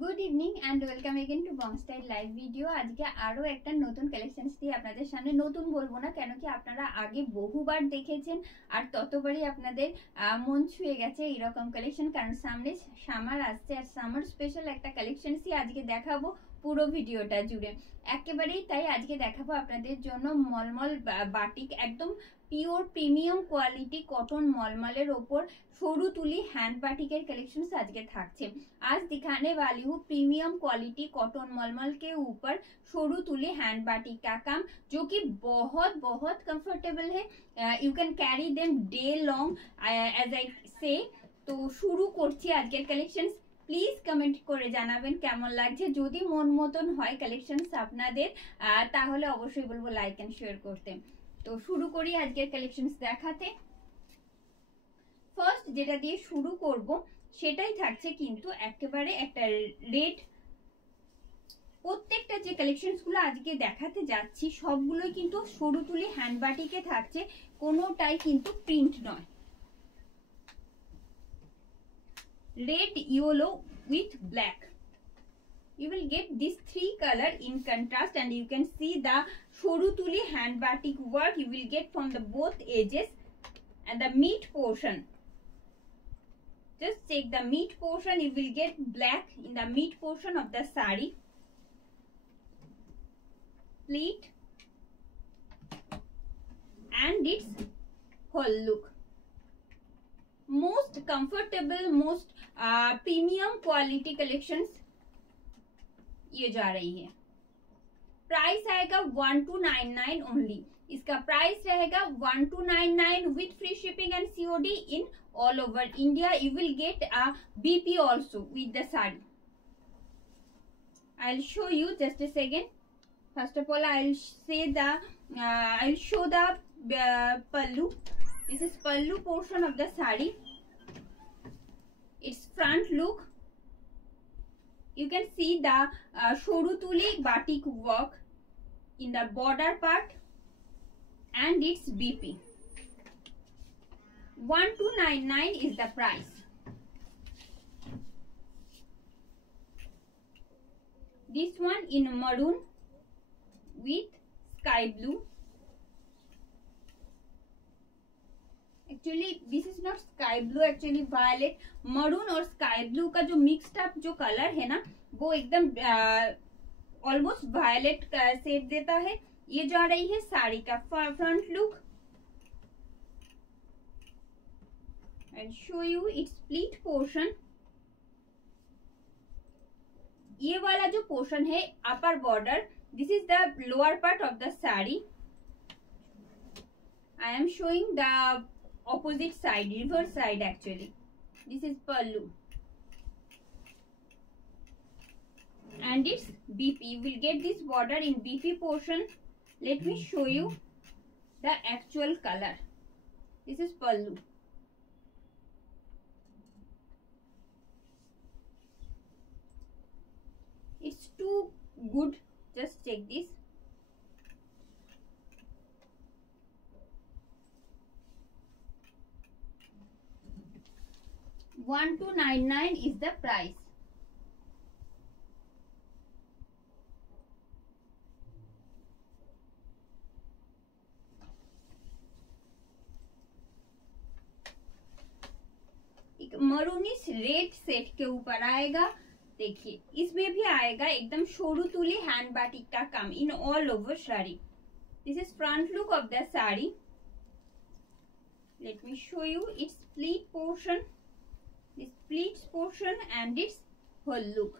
Good evening and welcome again to Bongstyle live video. আজকে আরও একটা নতুন কালেকশনস দিয়ে আপনাদের সামনে, নতুন বলবো না কেন কি আপনারা আগে বহুবার দেখেছেন আর ততবারই আপনাদের মন ছুঁয়ে গেছে এইরকম কালেকশন, কারণ সামনে সামার আসছে আর সামার স্পেশাল একটা কালেকশনসই আজকে দেখাবো পুরো ভিডিওটা জুড়ে। একেবারেই তাই আজকে দেখাবো আপনাদের জন্য মলমল বাটিক, একদম পিওর প্রিমিয়াম কোয়ালিটি কটন मलमलेर ओपर सरू तुली हैंड बाटिकेर कलेक्शन आजके थाकছে। आज दिखाने वाली हूँ प्रीमियम क्वालिटी कॉटन मलमल के ऊपर सरू तुली हैंड बाटिक का काम, जो कि बहुत बहुत कंफर्टेबल है। You can carry them day long as I say. तो शुरू করছি আজকের কালেকশনস। প্লিজ কমেন্ট করে জানাবেন কেমন লাগছে। যদি মন মতন হয় কালেকশনস আপনাদের তাহলে অবশ্যই বলবো লাইক এন্ড শেয়ার করতে। তো শুরু করি আজকের কালেকশনস দেখাতে। ফার্স্ট যেটা দিয়ে শুরু করব সেটাই থাকছে কিন্তু একেবারে একটা রেড। প্রত্যেকটা যে কালেকশনস গুলো আজকে দেখাতে যাচ্ছি সবগুলোই কিন্তু সরু তুলি হ্যান্ড বাটিকে থাকছে, কোনোটাই কিন্তু প্রিন্ট নয়। red, yellow with black. You will get these three color in contrast, and you can see the shoru tuli hand batik work you will get from the both edges and the mid portion. Just check the mid portion, you will get black in the mid portion of the sari. Pleat and its whole look. Most comfortable, most premium quality collections ये जा रही है। Price आएगा 1299 only. इसका price रहेगा 1299 with free shipping and COD in all over India. You will get a BP also with the sari. I will show you just a second. First of all I will show the pallu. This is pallu portion of the sari. Its front look, you can see the shoru tuli batik work in the border part and its BP. 1299 is the price. This one in maroon with sky blue. Actually this is not sky blue, actually violet maroon और sky blue का जो mixed up जो colour है ना वो एकदम almost violet shade देता है। ये जा रही है साड़ी का front look. I show you it's pleat portion. ये वाला जो पोर्शन है upper border, this is the lower part of the sari. I am showing the opposite side, reverse side actually. This is pallu and its BP. You will get this border in BP portion. Let me show you the actual color. This is pallu. It's too good. Just check this. $1299 is the price. एक maroonish red set के ऊपर आएगा। देखिए इसमें भी आएगा एकदम शोरू तुली hand batik का काम in all over sari. This is front look of the sari. Late me show you it's pleat portion, this pleats portion and its whole look.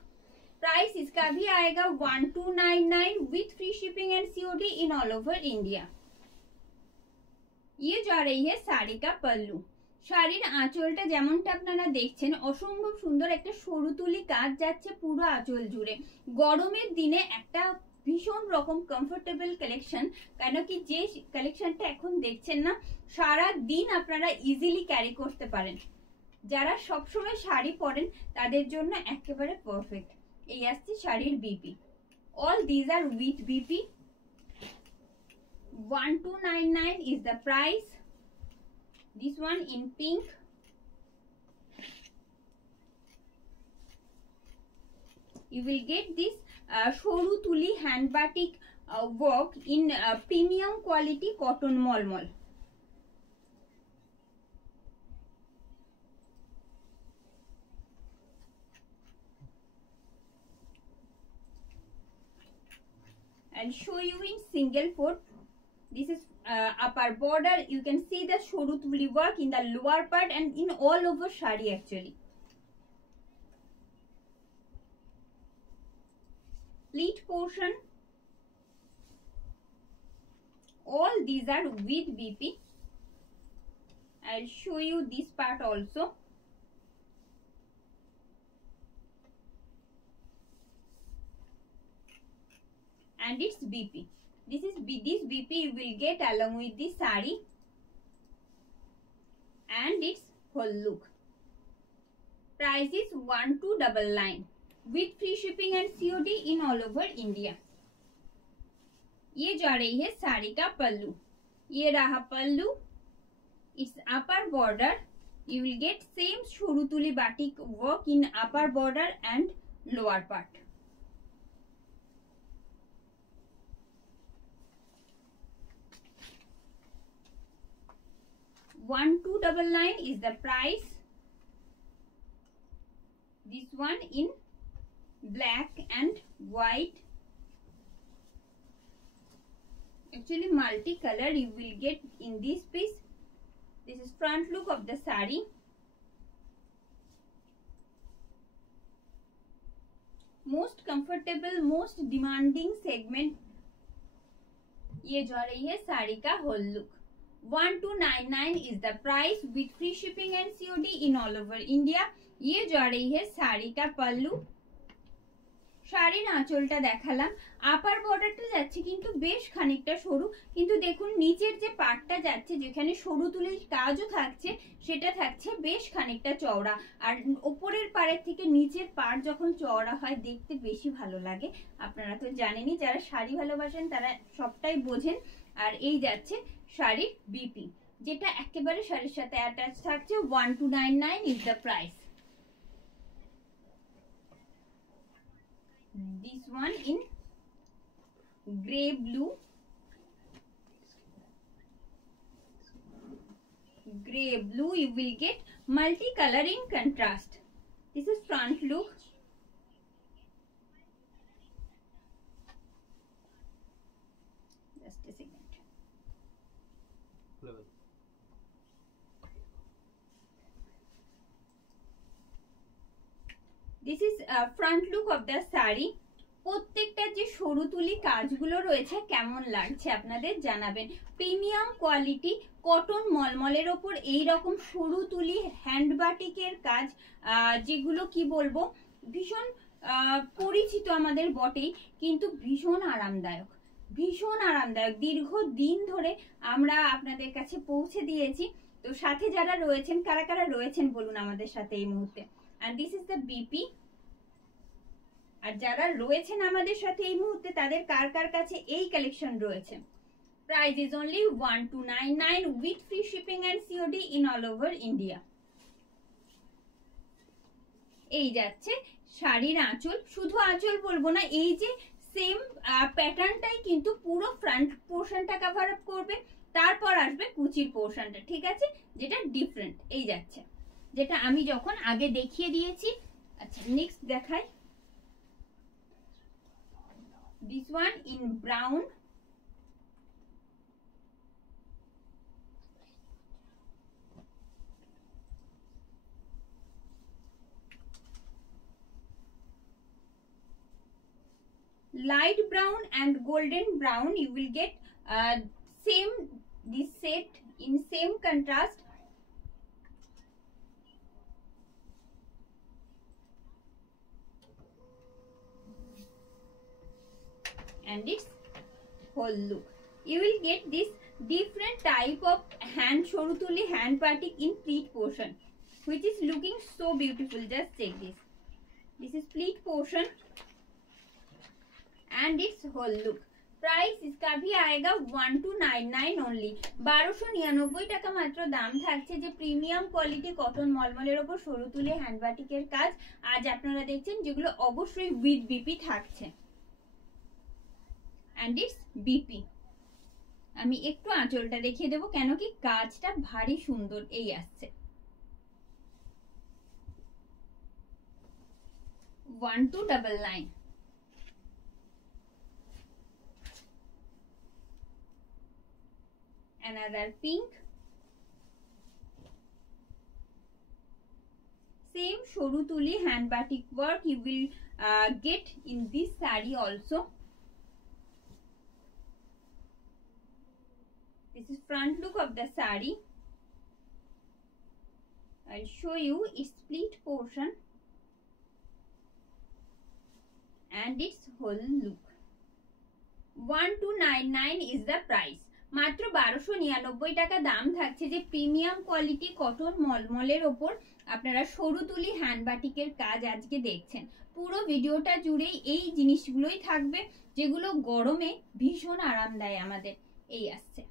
Price इसका भी आएगा 1299 with free shipping and COD in all over India. ये जा रही है শাড়ি का पल्लू। শাড়ির আঁচলটা যেমনটা আপনারা দেখছেন অসম্ভব সুন্দর একটা সরু তুলি কাজ যাচ্ছে পুরো আঁচল জুড়ে। গরমের দিনে একটা ভীষণ রকম কমফোর্টেবল কালেকশন, কেন কি যে কালেকশনটা এখন দেখছেন না সারা দিন আপনারা ইজিলি ক্যারি করতে পারেন। যারা সবসময় শাড়ি পরেন তাদের জন্য একেবারে পারফেক্ট। এই আসছে শাড়ির BP. All these are with BP. 1299 is the price. This one in pink you will get this shoru tuli hand batik work in premium quality cotton molmol. I'll show you in single fold. This is upper border. You can see the shoru tuli work in the lower part and in all over shari actually. Pleat portion. All these are with BP. I'll show you this part also. And it's BP. This BP you will get along with the sari and its whole look. Price is 1299 with free shipping and COD in all over India. ये जा रही है साड़ी का पल्लू. ये रहा पल्लू. Its upper border. You will get same shoru tuli batik work in upper border and lower part. 1299 is the price. This one in black and white. Actually multicolor you will get in this piece. This is front look of the sari. Most comfortable, most demanding segment. ये जा रही है साड़ी का whole look. 1299 is the price with free shipping and COD in all over India. ये जा रही है साड़ी का पल्लू. শাড়ির আঁচলটা দেখালাম. আপার বর্ডারটা যাচ্ছে কিন্তু বেশ খানিকটা সরু, কিন্তু দেখুন নিচের যে পাটটা যাচ্ছে যেখানে সরু তুলির কাজও থাকছে সেটা থাকছে বেশ খানিকটা চওড়া, আর উপরের পাড়ের থেকে নিচের পাড় যখন চওড়া হয় দেখতে বেশি ভালো লাগে. আপনারা তো জানেনই, যারা শাড়ি ভালোবাসেন তারা সবটাই বোঝেন. আর এই যাচ্ছে শাড়ির বিপি, যেটা একেবারে শাড়ির সাথে অ্যাটাচ থাকছে. 1299 is the price. This one in grey blue. Grey blue you will get multicolor in contrast. This is front look. Just a second. This is front look of the saree. প্রত্যেকটা যে সরু তুলি কাজগুলো রয়েছে কেমন লাগছে আপনাদের জানাবেন. প্রিমিয়াম কোয়ালিটি কটন মলমলের ওপর এই রকম সরু তুলি হ্যান্ড বাটিকের কাজ, যেগুলো কি বলবো ভীষণ পরিচিত আমাদের বটেই, কিন্তু ভীষণ আরামদায়ক, ভীষণ আরামদায়ক. দীর্ঘদিন ধরে আমরা আপনাদের কাছে পৌঁছে দিয়েছি. তো সাথে যারা রয়েছেন, কারা কারা রয়েছেন বলুন আমাদের সাথে এই মুহূর্তে. and this is the BP. আর যারা রয়েছেন আমাদের সাথে এই মুহূর্তে তাদের কার কার কাছে এই কালেকশন রয়েছে. Price is only 1299 with free shipping and COD in all over India. এই যাচ্ছে শাড়ির আঁচল. শুধু আঁচল বলবো না, এই যে সেম প্যাটার্নটাই কিন্তু পুরো ফ্রন্ট পোর্শনটা কভার আপ করবে, তারপর আসবে কুচির পোর্শনটা, ঠিক আছে, যেটা ডিফারেন্ট. এই যাচ্ছে যেটা আমি যখন আগে দেখিয়ে দিয়েছি. আচ্ছা নেক্সট দেখাই. This one in brown. Light brown and golden brown. You will get same this set in same contrast. And its whole look. You will get this different type of hand shoru tuli hand batik in pleat portion, which is looking so beautiful. Just check this. This is pleat portion and its whole look. Price इसका भी आएगा 1299 only. 1299 টাকা মাত্র দাম থাকছে যে premium quality cotton মলমলের উপর সরু তুলে হ্যান্ড বাটিকের কাজ আজ আপনারা দেখছেন, যেগুলো অবশ্যই উইথ বিপি থাকছে। And it's BP. আমি একটু আঁচলটা দেখিয়ে দেবো, কেন কি কাজটা ভারী সুন্দর এই আসছে। 1299। Another pink, same shoru tuli hand batik work you will get in this saree also. This is front look of the saree. I'll show you its split portion and its whole look. 1299 is the price. মাত্র 1299 টাকা দাম থাকছে যে premium quality cotton মলমলের ওপর আপনারা সরু তুলি hand বাটিকের কাজ আজকে দেখছেন। পুরো ভিডিওটা জুড়েই এই জিনিসগুলোই থাকবে, যেগুলো গরমে ভীষণ আরাম দেয় আমাদের। এই আসছে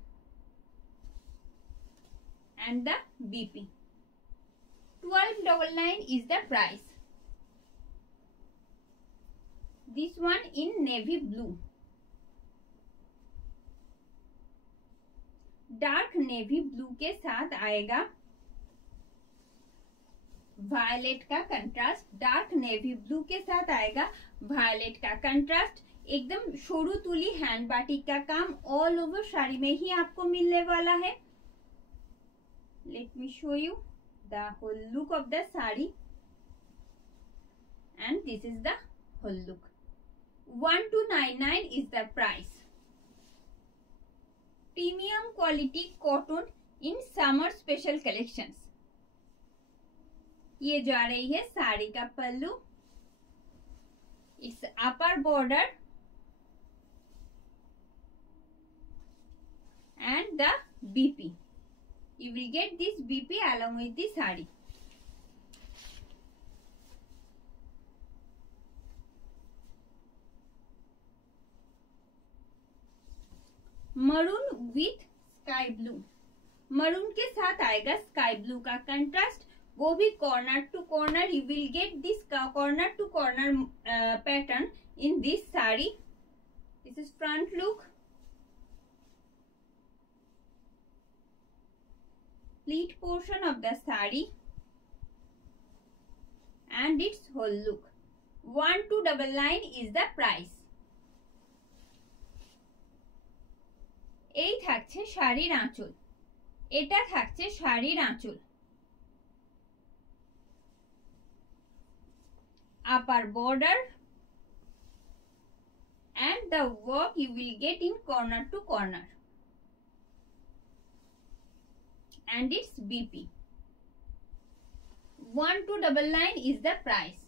and the BP। 1299 is the price। This one in navy blue, dark navy blue के साथ आएगा वायलेट का कंट्रास्ट। डार्क नेवी ब्लू के साथ आएगा वायलेट का कंट्रास्ट। एकदम शोरू तुली हैंड बाटिक का काम ऑल ओवर साड़ी में ही आपको मिलने वाला है। Let me show you the whole look of the sari and this is the whole look. 1299 is the price। Premium quality cotton in summer special collections. ये जा रही है साड़ी का पल्लू, इस upper border and the BP. You will get this BP along with the sari. Maroon with sky blue. Maroon के साथ आएगा स्काई ब्लू का कंट्रास्ट, वो भी corner to corner. You will get this corner to corner pattern in this sari. This is front look, pleat portion of the saree and its whole look। 1299 is the price। এই থাকছে শাড়ির আঁচল, এটা থাকছে শাড়ির আঁচল। Upper border and the work you will get in corner to corner and its BP। 1299 is the price।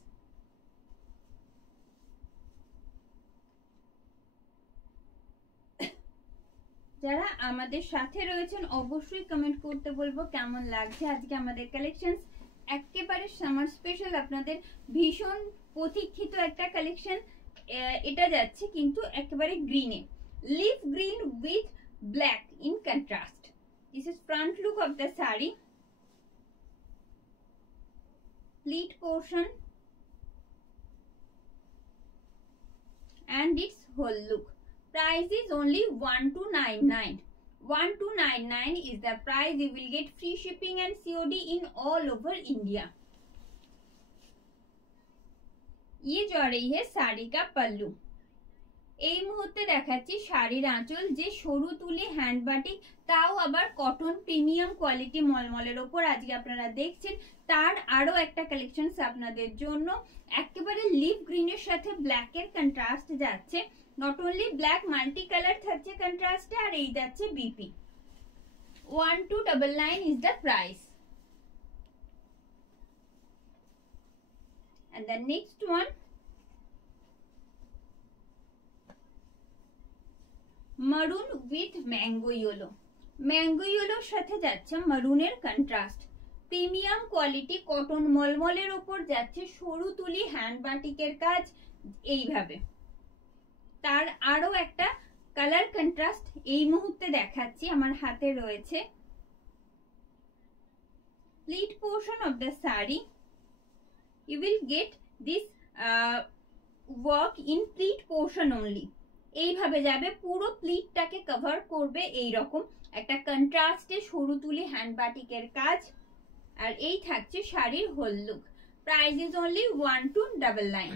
যারা আমাদের সাথে রয়েছেন অবশ্যই কমেন্ট করতে বলবো কেমন লাগছে আজকে আমাদের কালেকশন। একেবারে সামার স্পেশাল, আপনাদের ভীষণ প্রতীক্ষিত একটা কালেকশন। এটা যাচ্ছে কিন্তু একেবারে গ্রিনে, leaf green with black in contrast. This is front look of the saree, pleat portion and its whole look। Price is only 1299। 1299 is the price। You will get free shipping and COD in all over India। ये जा रही है साड़ी का पल्लू। এই মুহূর্তে দেখাচ্ছি শাড়ির আঁচল, যে সরু তুলি হ্যান্ড বাটিক, তাও আবার কটন প্রিমিয়াম কোয়ালিটি মলমলের ওপর আজকে আপনারা দেখছেন। তার আরো একটা কালেকশন আপনাদের জন্য, একেবারে লিভ গ্রিনের সাথে ব্ল্যাকের কন্ট্রাস্ট যাচ্ছে। Not only black, multi colour থাকছে কন্ট্রাস্টে, আর এই যাচ্ছে BP. 1299 is the price। And the next one, maroon with mango yellow। Mango ইয়েলোর সাথে যাচ্ছে মারুনের কন্ট্রাস্ট। প্রিমিয়াম কোয়ালিটি কটন মলমলের উপর যাচ্ছে সরু তুলি হ্যান্ড বাটিকের কাজ এইভাবে। তার আরো একটা কালার কন্ট্রাস্ট এই মুহূর্তে দেখাচ্ছি, আমার হাতে রয়েছে। Pleat portion of the sari, you will get this work in pleat portion only। এইভাবে যাবে, পুরো প্লিটটাকে কভার করবে এইরকম একটা কন্ট্রাস্টে সরু তুলি হ্যান্ড বাটিকের কাজ। আর এই থাকছে শাড়ির whole look. Price is only 1299,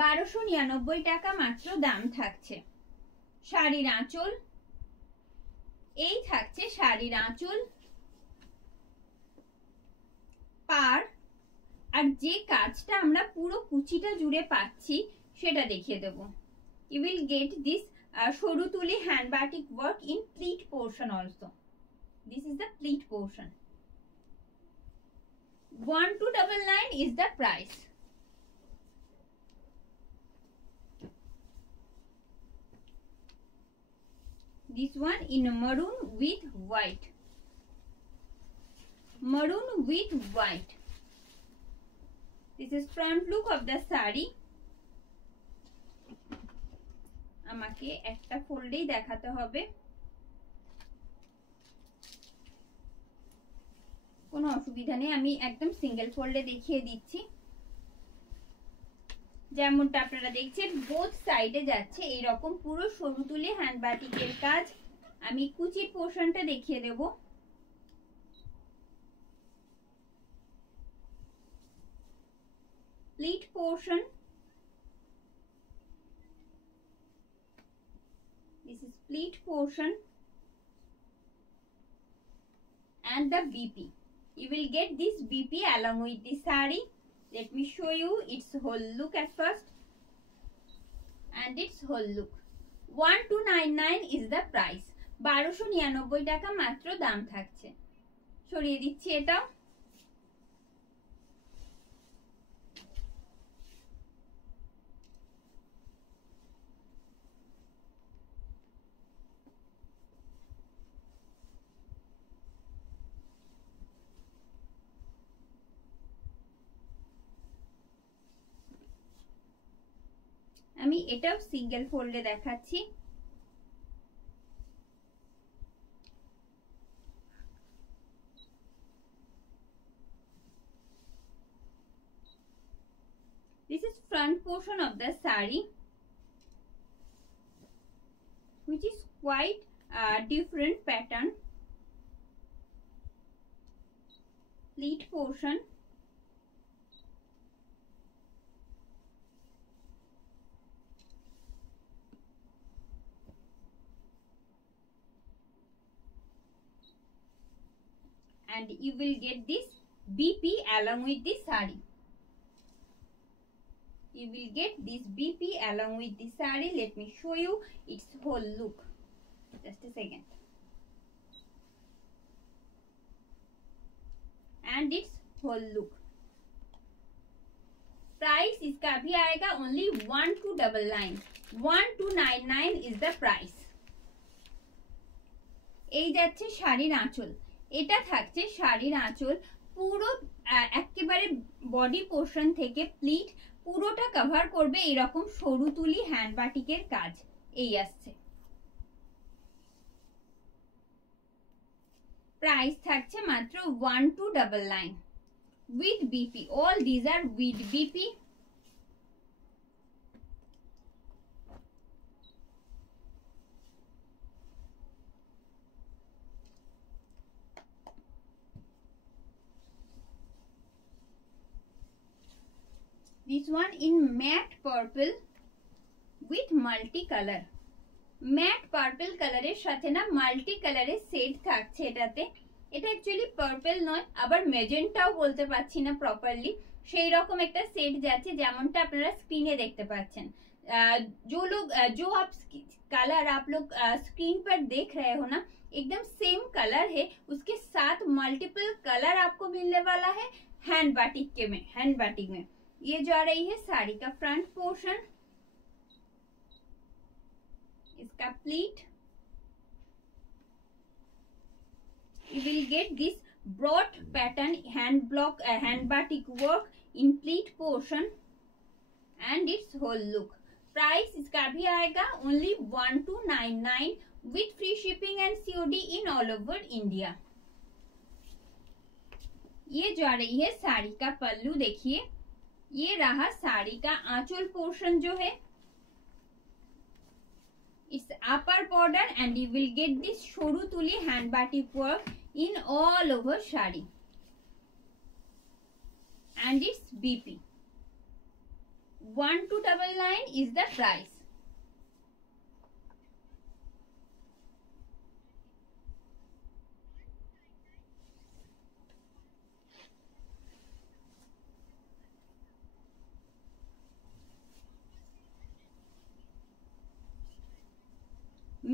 1299 টাকা মাত্র দাম থাকছে। শাড়ির আঁচল, এই থাকছে শাড়ির আঁচল, পার। আর যে কাজটা আমরা পুরো কুচিটা জুড়ে পাচ্ছি সেটা দেখিয়ে দেব। You will get this সরু তুলি hand batik work in pleat portion also. This is the pleat portion. 1299 is the price. This one in maroon with white. Maroon with white. This is front look of the saree. আমাকে একটা ফোল্ডেই দেখাতে হবে, কোনো অসুবিধা নেই, আমি একদম single ফোল্ডে দেখিয়ে দিচ্ছি। যেমনটা আপনারা দেখছেন বোথ সাইডে যাচ্ছে এইরকম পুরো সরু তুলি হ্যান্ড বাটিকের কাজ। আমি কুচির পোর্শনটা দেখিয়ে দেব। Pleat portion, this is pleat portion and the BP. You will get this BP along with the saree. Let me show you its whole look at first, and its whole look. 1299 is the price. 1299 টাকা মাত্র দাম থাকছে। সরিয়ে দিচ্ছি এটাও। আমি এটাও single ফোল্ডে দেখাচ্ছি। This is front portion of the saree, which is quite different pattern. Pleat portion, and you will get this BP along with the saree. You will get this BP along with the saree. Let me show you its whole look. Just a second. And its whole look. Price इसका भी आएगा only 1299. 1299 is the price. এই যাচ্ছে শাড়ির আঁচল, এটা থাকছে শাড়ির আঁচল। পুরো একেবারে বডি পোর্শন থেকে প্লিট পুরোটা কভার করবে এরকম সরু তুলি হ্যান্ড বাটিকের কাজ। এই আসছে। প্রাইস থাকছে মাত্র 1299 with BP. All these are with BP. This one in matte purple with multi color. Matte purple কালারের সাথে না মাল্টি কালারের শেড থাকছে এটাতে। এটা অ্যাকচুয়ালি পার্পল নয়, আবার মেজেন্টাও বলতে পারছি না প্রপারলি, সেই রকম একটা শেড যাচ্ছে যেমনটা আপনারা স্ক্রিনে দেখতে পাচ্ছেন। जो आप कलर आप लोग स्क्रीन पर देख रहे हो ना, एकदम सेम कलर है, उसके साथ मल्टीपल कलर आपको मिलने वाला है हैंड बाटिक में। ये जा रही है साड़ी का फ्रंट पोर्शन, इसका pleat. You will get this broad pattern hand batik work in pleat portion and its whole look. Price इसका भी आएगा only 1299 with free shipping and COD in all over India. ये जा रही है साड़ी का पल्लू, देखिए ये रहा साड़ी का आंचल पोर्शन जो है, it's upper border and you will get this shoru tuli hand batik work in all over shari and its BP 1299 is the price।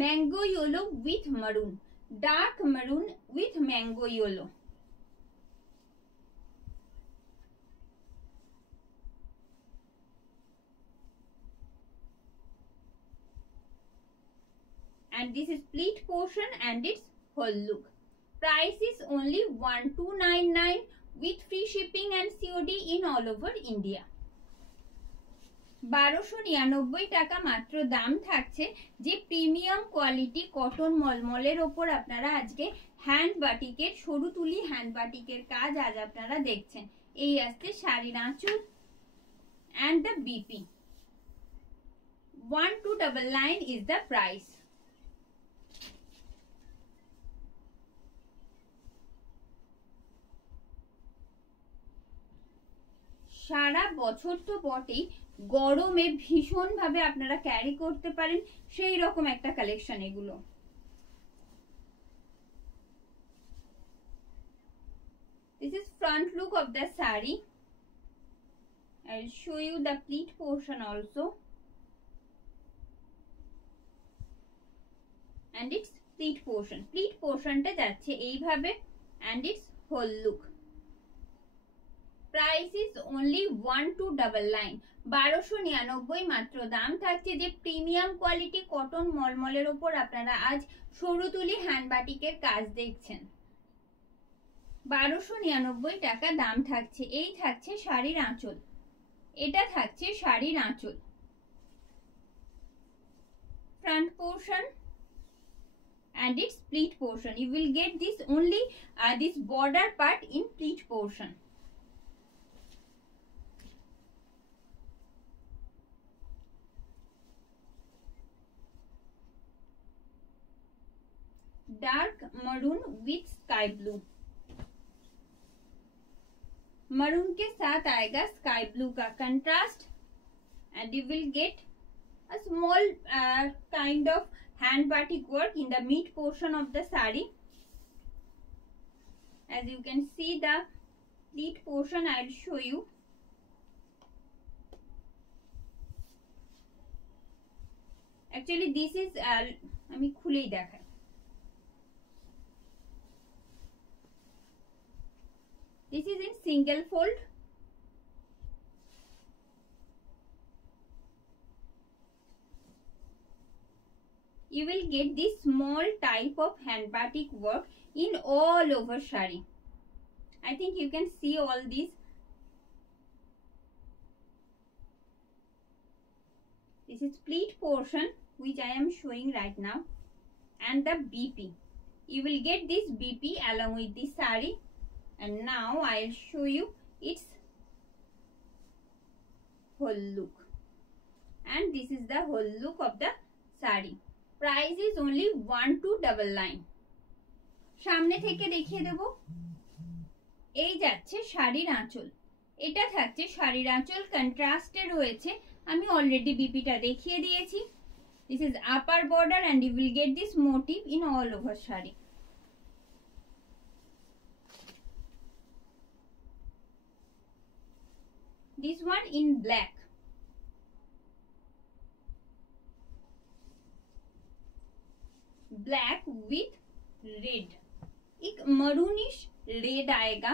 Mango yellow with maroon, dark maroon with mango yellow. And this is pleat portion and its whole look. Price is only 1299 with free shipping and COD in all over India। 1299 টাকা মাত্র দাম থাকছে যে premium quality cotton মলমলের ওপর আপনারা আজকে hand বাটিকের সরু তুলি হ্যান্ড বাটিকের কাজ আজ আপনারা দেখছেন। এই আসছে শাড়ির আঁচল and the BP 1299 is the price। সারা বছর তো বটেই, গরমে ভীষণ ভাবে আপনারা ক্যারি করতে পারেন সেই রকম একটা কালেকশন এগুলো। This is front look of the saree। I'll show you the pleat portion also and its pleat portion। pleat portionটা যাচ্ছে এইভাবে and its whole look। Price is only 1299 1299 মাত্র দাম থাকছে যে প্রিমিয়াম কোয়ালিটি কটন মলমলের উপর আপনারা আজ সরু তুলি হ্যান্ড বাটিকের কাজ দেখছেন। 1299 টাকা দাম থাকছে। এই থাকছে শাড়ির আঁচল, এটা থাকছে শাড়ির আঁচল, front portion and its pleat portion। You will get this only this border part in pleat portion। Dark maroon with sky blue, maroon के साथ आएगा स्काई ब्लू का contrast and you will gate a small kind of hand batik work in the mid portion of the saree। as you can see the pleat portion I will show you। actually this is আমি খুলেই দেখাই। This is in single fold। You will get this small type of hand batik work in all over shari। I think you can see all these। This is pleat portion which I am showing right now and the BP। You will get this BP along with the saree and now I'll show you its whole look and this is the whole look of the saree। Price is only 1299। সামনে থেকে দেখিয়ে দেব। এই যাচ্ছে শাড়ির আঁচল, এটা থাকছে শাড়ির আঁচল, কন্ট্রাস্টে রয়েছে, আমি অলরেডি বিপিটা দেখিয়ে দিয়েছি। This is upper border and you will get this motif in all over shari। This one in black, black with red, एक मरूनिश रेड आएगा,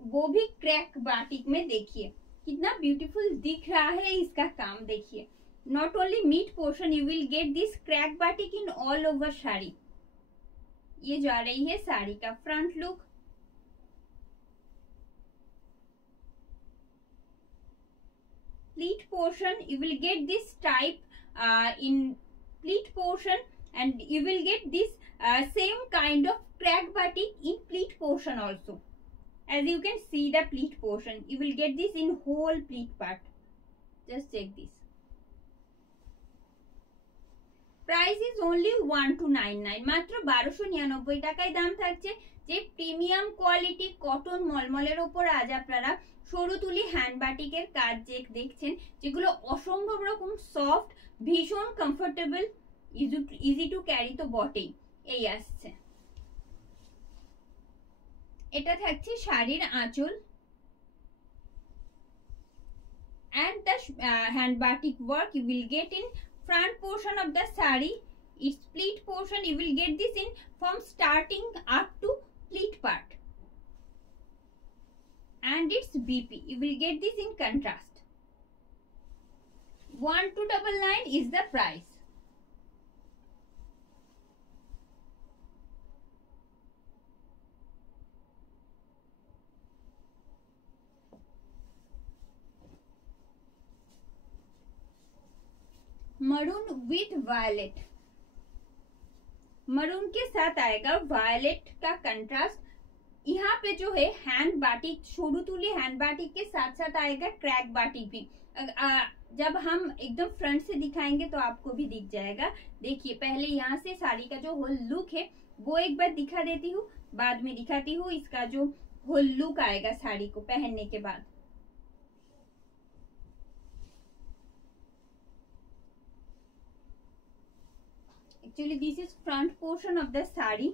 वो भी क्रैक बाटिक में। देखिए कितना ब्यूटीफुल दिख रहा है इसका काम। देखिए not only mid portion you will get this crack batik in all over shari। ये जा रही है साड़ी का front look. pleat portion, you will get this type in pleat portion, and you will get this same kind of crack batik in pleat portion also. As you can see the pleat portion, you will get this in whole pleat part. Just check this. Price is only 1299, মাত্র 1299 টাকায় দাম থাকছে। যে premium quality cotton মলমলের উপর আজ আপনারা সরু তুলি হ্যান্ড বাটিকের কাজ যে দেখছেন, যেগুলো অসম্ভব রকম সফট, ভীষণ কমফোর্টেবল, ইজি টু ক্যারি তো বটেই। এই আসছে, এটা থাকছে শাড়ির আঁচল, and the hand batik work you will get in front portion of the sari. Its pleat portion you will get this in from starting up to pleat part, and its BP you will get this in contrast. 1299 is the price. Maroon with violet, maroon के साथ आएगा violet का contrast. यहाँ पे जो है hand batik, शुरू तुली hand batik के साथ साथ आएगा क्रैक बाटिक भी। जब हम एकदम फ्रंट से दिखाएंगे तो आपको भी दिख जाएगा। देखिए पहले यहाँ से साड़ी का जो होल लुक है वो एक बार दिखा देती हूँ, बाद में दिखाती हूँ इसका जो होल लुक आएगा साड़ी को पहनने के बाद। Actually this is front portion of the sari.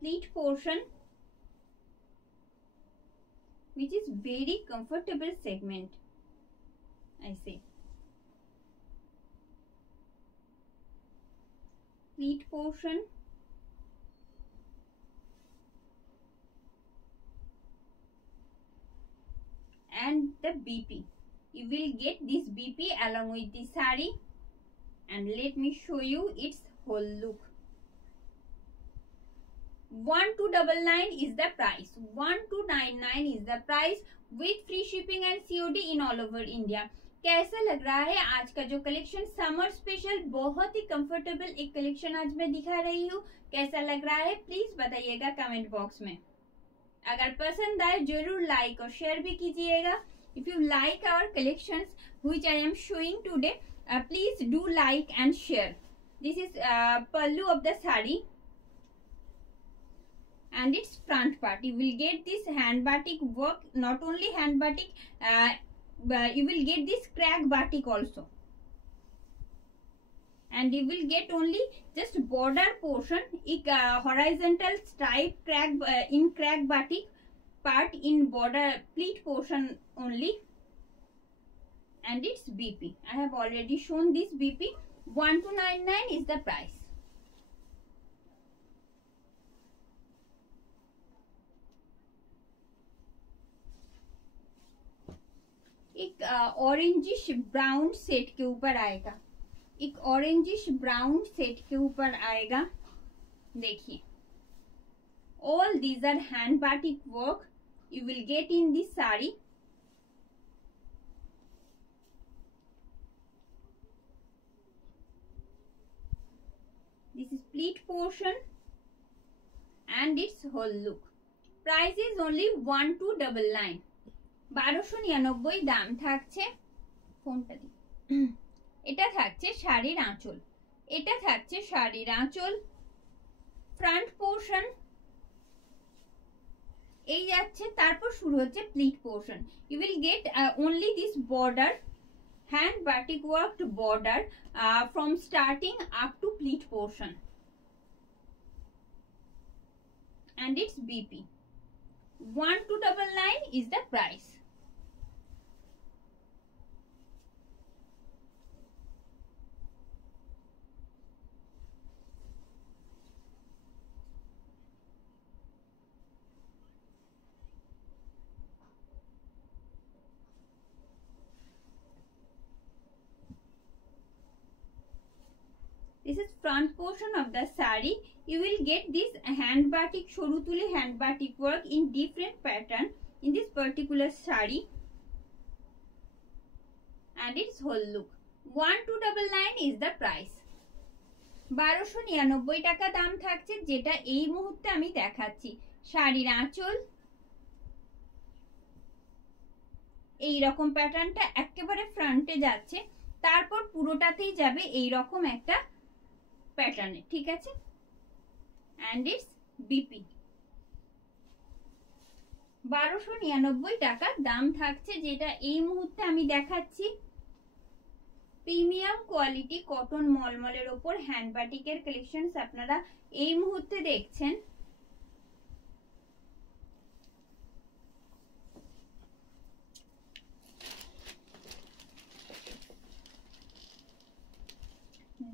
Pleat portion, which is very comfortable segment, I say. Pleat portion, and the BP. You will get this BP along with the sari, and let me show you its whole look. 1299 is the price. 1299 is the price with free shipping and COD in all over India. कैसा लग रहा है आज का जो collection summer special? बहुत ही comfortable एक collection आज मैं दिखा रही हूँ। कैसा लग रहा है प्लीज बताइएगा कमेंट बॉक्स में। अगर पसंद आए जरूर लाइक और शेयर भी कीजिएगा। If you like our collections which I am showing today, please do like and share. This is pallu of the sari, and its front part. You will get this hand batik work, not only hand batik, but you will get this crack batik also, and you will get only just border portion, horizontal stripe crack in crack batik part in border pleat portion only, and its BP. I have already shown this BP. 1299 is the price. एक orangish brown set के ऊपर आएगा, एक orangish brown set के ऊपर आएगा। देखिए all these are hand batik work you will get in this sari. This is pleat portion and its whole look. Price is only 1299. 1299 দাম থাকছে। ফোনটা দি। এটা থাকছে শাড়ির আঁচল, এটা থাকছে শাড়ির আঁচল, ফ্রন্ট পোর্শন এই যাচ্ছে, তারপর শুরু হচ্ছে pleat portion. You will get only this border, hand batik worked border from starting up to pleat portion, and its BP. 1299 is the price. This is front portion of the sari. You will get this hand batik, shoru tuli hand batik work in different pattern in this particular sari, and its whole look. 1299 is the price. 1299 টাকা দাম থাকছে, যেটা এই মুহূর্তে আমি দেখাচ্ছি। শাড়ির আঁচল এই রকম প্যাটার্নটা একেবারে ফ্রন্টে যাচ্ছে, তারপর পুরোটাতেই যাবে এই রকম একটা প্যাটার্নে, ঠিক আছে। And it's BP. 1299 টাকা দাম থাকছে, যেটা এই মুহূর্তে আমি দেখাচ্ছি। প্রিমিয়াম কোয়ালিটি কটন মলমলের ওপর হ্যান্ড বাটিকের কালেকশনস আপনারা এই মুহূর্তে দেখছেন।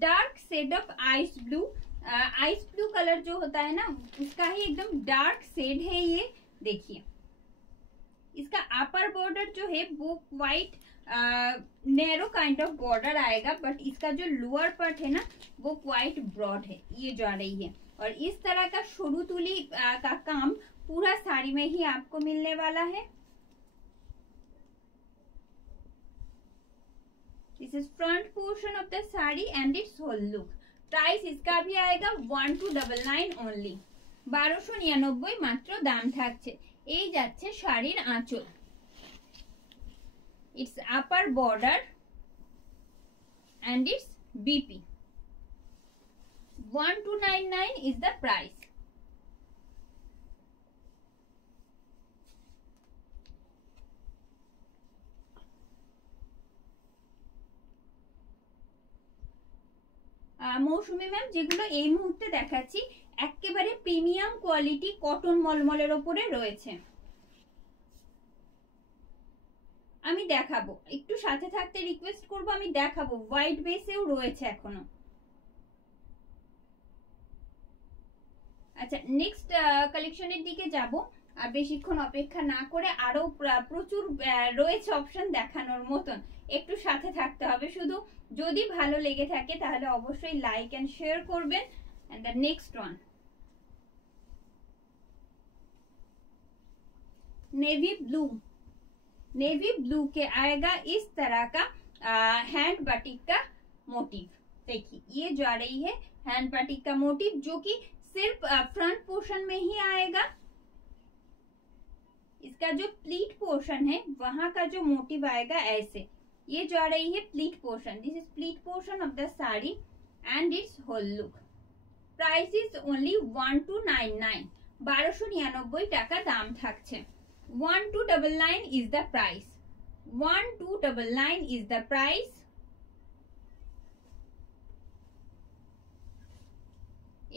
Dark shade of ice blue colour जो होता है ना, उसका ही एकदम डार्क शेड है ये। देखिए इसका अपर बॉर्डर जो है वो white narrow kind of border आएगा, बट इसका जो लोअर पार्ट है ना वो क्वाइट ब्रॉड है, ये जा रही है। और इस तरह का शुरू तुली का काम पूरा साड़ी में ही आपको मिलने वाला है। This is front portion of the sari and it's whole look. Price इसका भी आएगा 1299 ओनली। 1299 मात्र दाम থাকছে। এই যাচ্ছে শাড়ির আঁচল। Its upper border and its BP. 1299 is the price. Moushumi ma'am, যেগুলো এই মুহূর্তে দেখাচ্ছি একেবারে প্রিমিয়াম কোয়ালিটি কটন মলমলের উপরে রয়েছে। আমি দেখাবো, একটু সাথে থাকতে রিকোয়েস্ট করব, আমি দেখাবো। হোয়াইট বেসেও রয়েছে এখনো। আচ্ছা, নেক্সট কালেকশনের দিকে যাব। আর বেশিক্ষণ অপেক্ষা না করে, আরো প্রচুর রয়েছে অপশন দেখানোর মতন, একটু সাথে থাকতে হবে। শুধু যদি ভালো লেগে থাকে তাহলে অবশ্যই লাইক এন্ড শেয়ার করবেন। And the next one, navy blue के आएगा इस तरह का हैंड बाटिक का मोटिव। देखिए ये जा रही है हैंड बाटिक का मोटिव, जो कि सिर्फ फ्रंट पोर्शन में ही आएगा। इसका जो प्लीट पोर्शन है वहां का जो मोटिव आएगा ऐसे, ये जा रही है pleat portion. This is pleat portion of the sari and it's whole look. Price is only 1299। 1299 টাকা দাম থাকছে। 1299 is the price. 1299 is the price.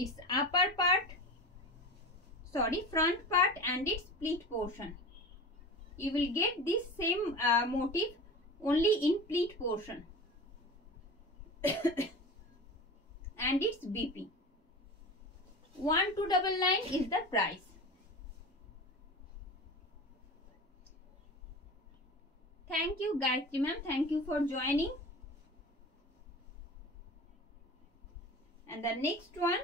Its upper part, front part and its pleat portion. You will get this same motif only in pleat portion. And its BP. 1299 is the price. Thank you, Gayatri ma'am. Thank you for joining. And the next one,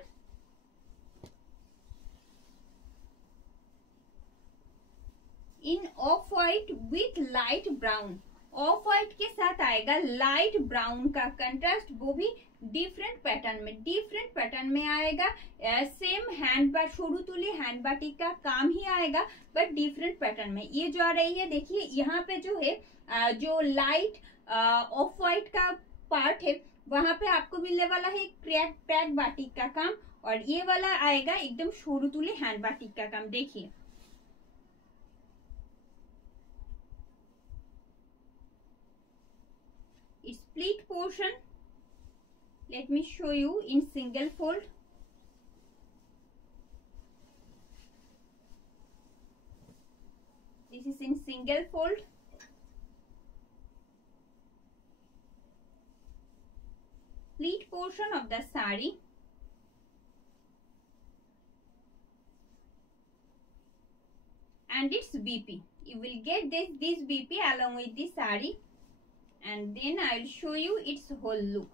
in off-white with light brown. Of-white के साथ आएगा light brown का contrast, वो भी different pattern में आएगा। Same hand बा शुरू तुली हैंड बाटिक का काम ही आएगा, बट डिफरेंट पैटर्न में। ये जो आ रही है, देखिए यहाँ पे जो है जो लाइट ऑफ वाइट का पार्ट है वहां पे आपको मिलने वाला है क्रैक बाटिक का काम, और ये वाला आएगा एकदम शुरू तुली हैंड बाटिक का काम। देखिए its pleat portion, let me show you in single fold. This is in single fold. Pleat portion of the sari, and its BP. You will get this BP along with the sari, and then I will show you its whole look.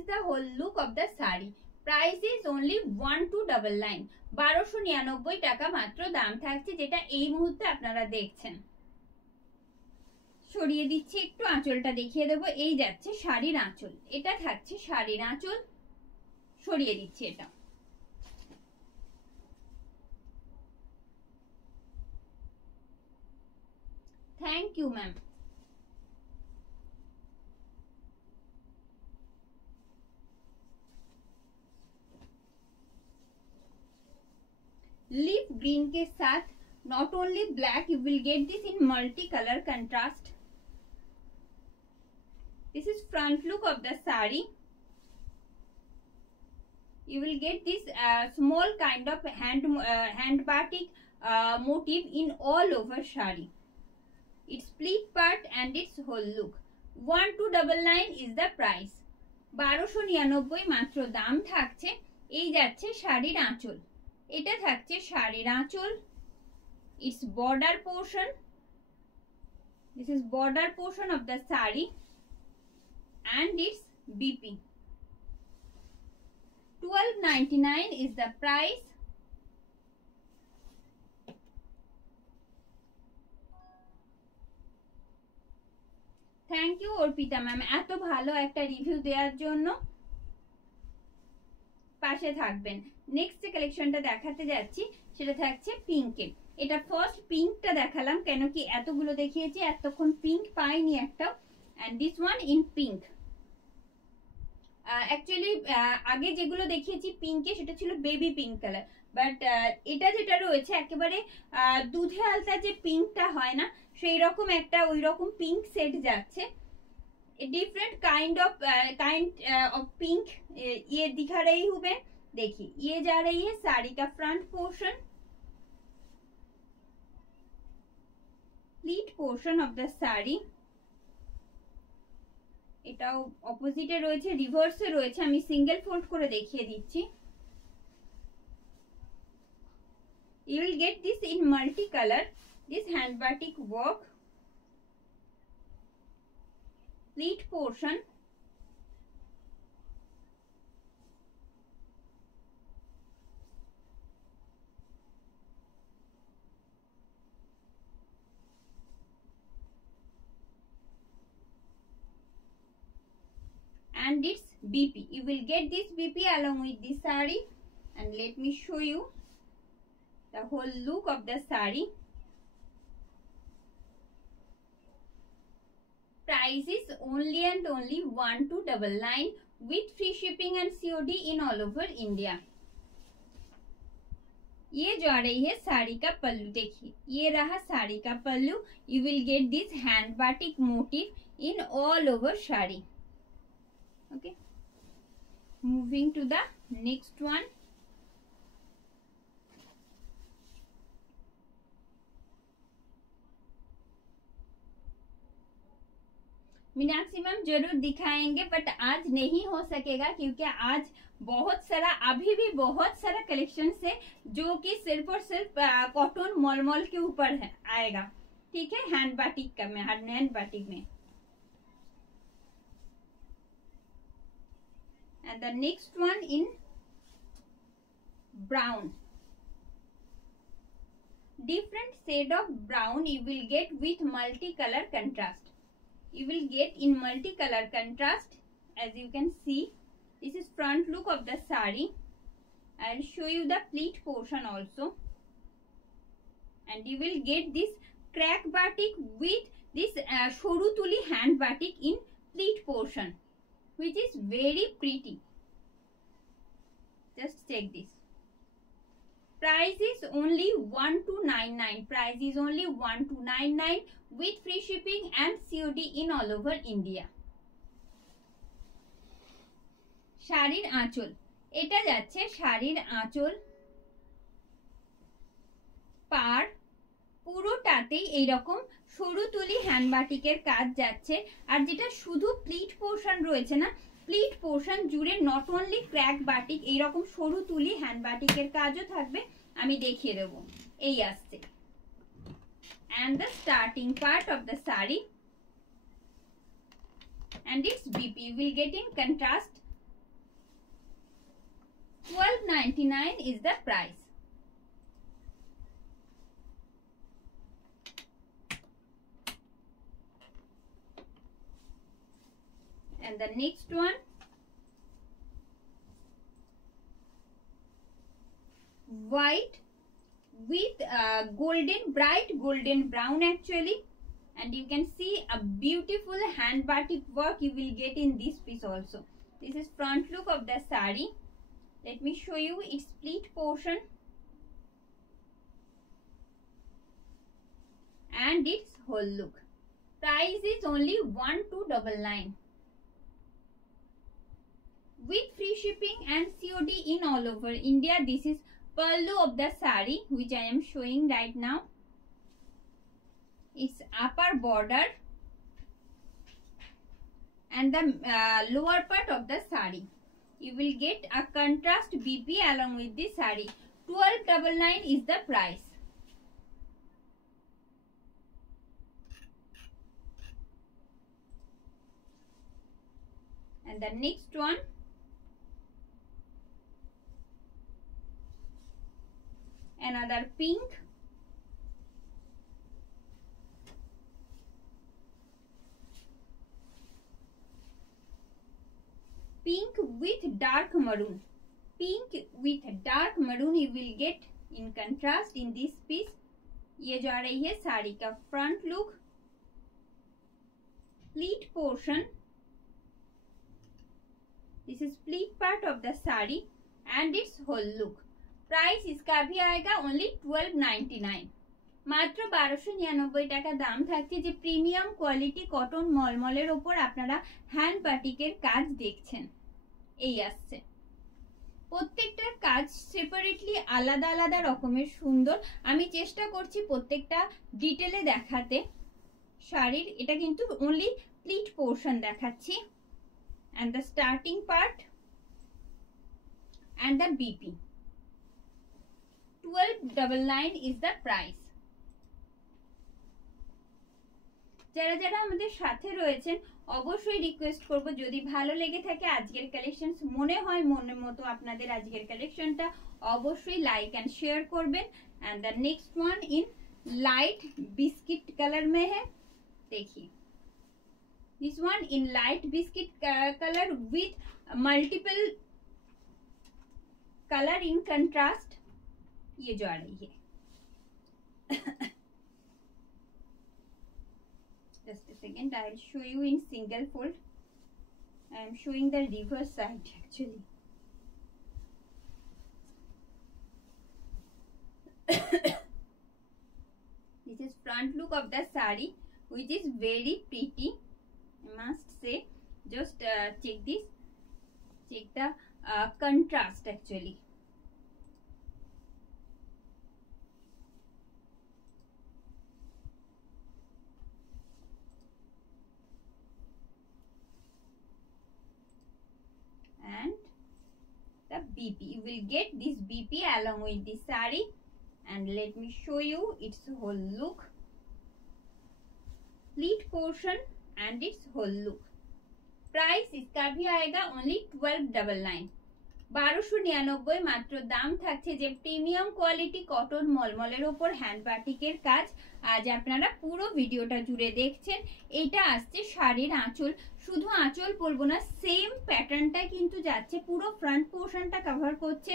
is the whole look of the saree. Price is only 1299. 1299 টাকা মাত্র দাম থাকছে, যেটা এই মুহূর্তে আপনারা দেখছেন। সরিয়ে দিচ্ছি একটু, আঁচলটা দেখিয়ে দেবো। এই যাচ্ছে শাড়ির আঁচল, এটা থাকছে শাড়ির আঁচল। সরিয়ে দিচ্ছি এটা। Thank you ma'am. Leaf green के साथ not only black, you will get this in multi color contrast. This is front look of the saree. You will get this small kind of hand batik motif in all over saree. Its split part and its whole look. 1299 is the price. 1299 মাত্র দাম থাকছে। এই যাচ্ছে শাড়ির আঁচল, এটা থাকছে শাড়ির আঁচল। Its border portion, this is border portion of the saree and its BP. 1299 is the price. Thank you Arpita ma'am, এত ভালো একটা রিভিউ দেওয়ার জন্য। পাশে থাকবেন। নেক্সট যে কালেকশনটা দেখাতে যাচ্ছি সেটা থাকছে পিঙ্কে। এটা ফার্স্ট পিঙ্কটা দেখালাম, কেন কি এতগুলো দেখিয়েছি, এতক্ষণ পিঙ্ক পাইনি একটাও। And this one in pink. Actually আগে যেগুলো দেখিয়েছি পিঙ্কে সেটা ছিল বেবি পিঙ্ক কালার, বাট এটা যেটা রয়েছে একেবারে দুধে আলতা যে পিঙ্কটা হয় না, সেই রকম একটা ওই রকম পিঙ্ক সেট যাচ্ছে। डिफरेंट काइंड ऑफ पिंक ये दिखा रही हूँ मैं। देखिए ये जा रही है साड़ी का front portion, pleat portion of the sari. এটাও অপোজিটে রয়েছে, রিভার্সে রয়েছে। আমি সিঙ্গেল ফোল্ড করে দেখিয়ে দিচ্ছি। You will get this in multi color, this hand batik work, pleat portion, and its BP. You will get this BP along with this saree, and let me show you the whole look of the saree. Price is only and only 1299 with free shipping and COD in all over India. ये जा रही है साड़ी का पल्लू। देखिए ये रहा साड़ी का पल्लू। You will get this hand batik motif in all over sari. Okay, moving to the next one। Meenakshi ma'am जरूर दिखाएंगे, बट आज नहीं हो सकेगा क्योंकि आज बहुत सारा, अभी भी बहुत सारा कलेक्शन है जो कि सिर्फ और सिर्फ कॉटन मॉलमॉल के ऊपर है आएगा। ठीक है, हैंड बाटिक का में, हैंड बाटिक में। And the next one in brown, different shade of brown you will get with multicolor contrast। You will get in multicolor contrast, as you can see. This is front look of the saree. I'll show you the pleat portion also, and you will get this crack batik with this shoru tuli hand batik in pleat portion, which is very pretty. Just check this. Price is only 1299. Price is only 1299 with free shipping and COD in all over India। শাড়ির আঁচল, এটা যাচ্ছে শাড়ির আঁচল। পাড় পুরোটাতেই এইরকম সরু তুলি হ্যান্ড বাটিকের কাজ যাচ্ছে। আর যেটা শুধু প্লিট পোর্শন রয়েছে না, প্লিট পোর্শন জুড়ে নট অনলি ক্র্যাক বাটিক, এইরকম সরু তুলি হ্যান্ড বাটিকের কাজও থাকবে। আমি দেখিয়ে দেবো, এই আসছে। And the starting part of the saree and its BP you will get in contrast 1299 is the price. And the next one, white with golden, bright golden brown actually, and you can see a beautiful hand batik work you will get in this piece also. This is front look of the sari. Let me show you its split portion and its whole look. Price is only 1299 with free shipping and COD in all over India. This is pallu of the sari which I am showing right now. Its upper border and the lower part of the sari. You will get a contrast BP along with the sari. 1299 is the price. And the next one, another pink, pink with dark maroon. Pink with dark maroon you will get in contrast in this piece. ये जा रही है साड़ी का front look, split portion. This is split part of the sari and its whole look. Price इसका भी आएगा only 1299, মাত্র 1299 টাকা দাম থাকছে। যে প্রিমিয়াম কোয়ালিটি কটন মলমলের ওপর আপনারা হ্যান্ড বাটিকের কাজ দেখছেন, এই আসছে। প্রত্যেকটার কাজ সেপারেটলি আলাদা আলাদা রকমের সুন্দর। আমি চেষ্টা করছি প্রত্যেকটা ডিটেলে দেখাতে শাড়ির। এটা কিন্তু অনলি স্প্লিট পোর্শন দেখাচ্ছি। and the starting part and the BP. 1299 is the price. যারা যারা আমাদের সাথে রয়েছেন অবশ্যই রিকোয়েস্ট করব, যদি ভালো লেগে থাকে আজকের কালেকশন, মনে হয় মনের মতো আপনাদের আজকের কালেকশনটা, অবশ্যই লাইক এন্ড শেয়ার করবেন। and the next one in light biscuit color में है, देखिए this one in light biscuit color with multiple color in contrast, ये जो आ रही है। just a second, I will show you in single fold. I am showing the reverse side actually. This is front look of the sari which is very pretty, I must say. Just check this, check the contrast actually. And the BP, you will get this BP along with the sari, and let me show you its whole look, split portion and its whole look. Price इसका भी आएगा only 1299, 1299 মাত্র দাম থাকছে। যে premium quality cotton মলমলের উপর hand বাটিকের কাজ আজ আপনারা পুরো ভিডিওটা জুড়ে দেখছেন। এটা আসছে শাড়ির আঁচল, শুধু আঁচল বলবো না, সেম প্যাটার্নটা কিন্তু যাচ্ছে, পুরো ফ্রন্ট পোর্শনটা কভার করছে,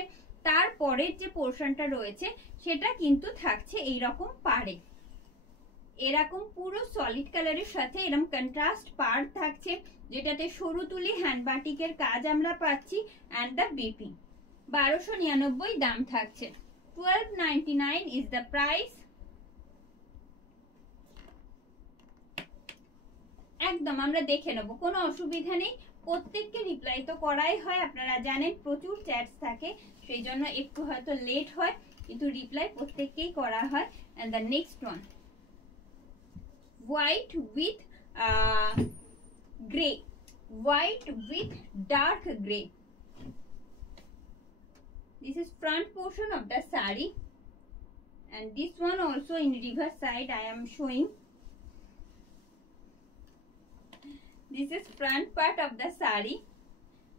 তারপরের যে পোর্শনটা রয়েছে সেটা কিন্তু থাকছে এইরকম পাড়ে, এরকম পুরো সলিড কালারের সাথে এরকম কন্ট্রাস্ট পাড় থাকছে, যেটাতে সরু তুলি হ্যান্ড বাটিকের কাজ আমরা পাচ্ছি। and the BP 1299 দাম থাকছে, 1299 is the price. একদম আমরা দেখে নেব, কোনো অসুবিধা নেই। প্রত্যেককে রিপ্লাই তো করাই হয়, আপনারা জানেন প্রচুর চ্যাটস থাকে, সেই জন্য একটু হয়তো লেট হয়, কিন্তু রিপ্লাই প্রত্যেককেই করা হয়। and the next one, white with gray, white with dark gray. This is front portion of the sari, and this one also in reverse side I am showing. This is front part of the sari.